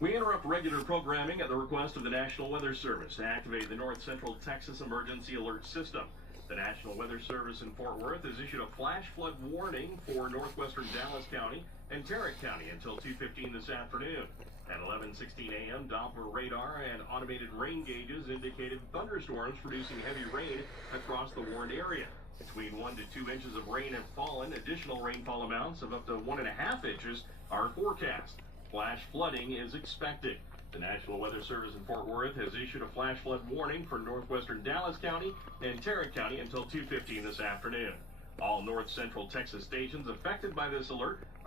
We interrupt regular programming at the request of the National Weather Service to activate the North Central Texas Emergency Alert System. The National Weather Service in Fort Worth has issued a flash flood warning for northwestern Dallas County and Tarrant County until 2:15 this afternoon. At 11:16 a.m., Doppler radar and automated rain gauges indicated thunderstorms producing heavy rain across the warned area. Between 1 to 2 inches of rain have fallen. Additional rainfall amounts of up to 1.5 inches are forecast. Flash flooding is expected. The National Weather Service in Fort Worth has issued a flash flood warning for northwestern Dallas County and Tarrant County until 2:15 this afternoon. All north central Texas stations affected by this alert are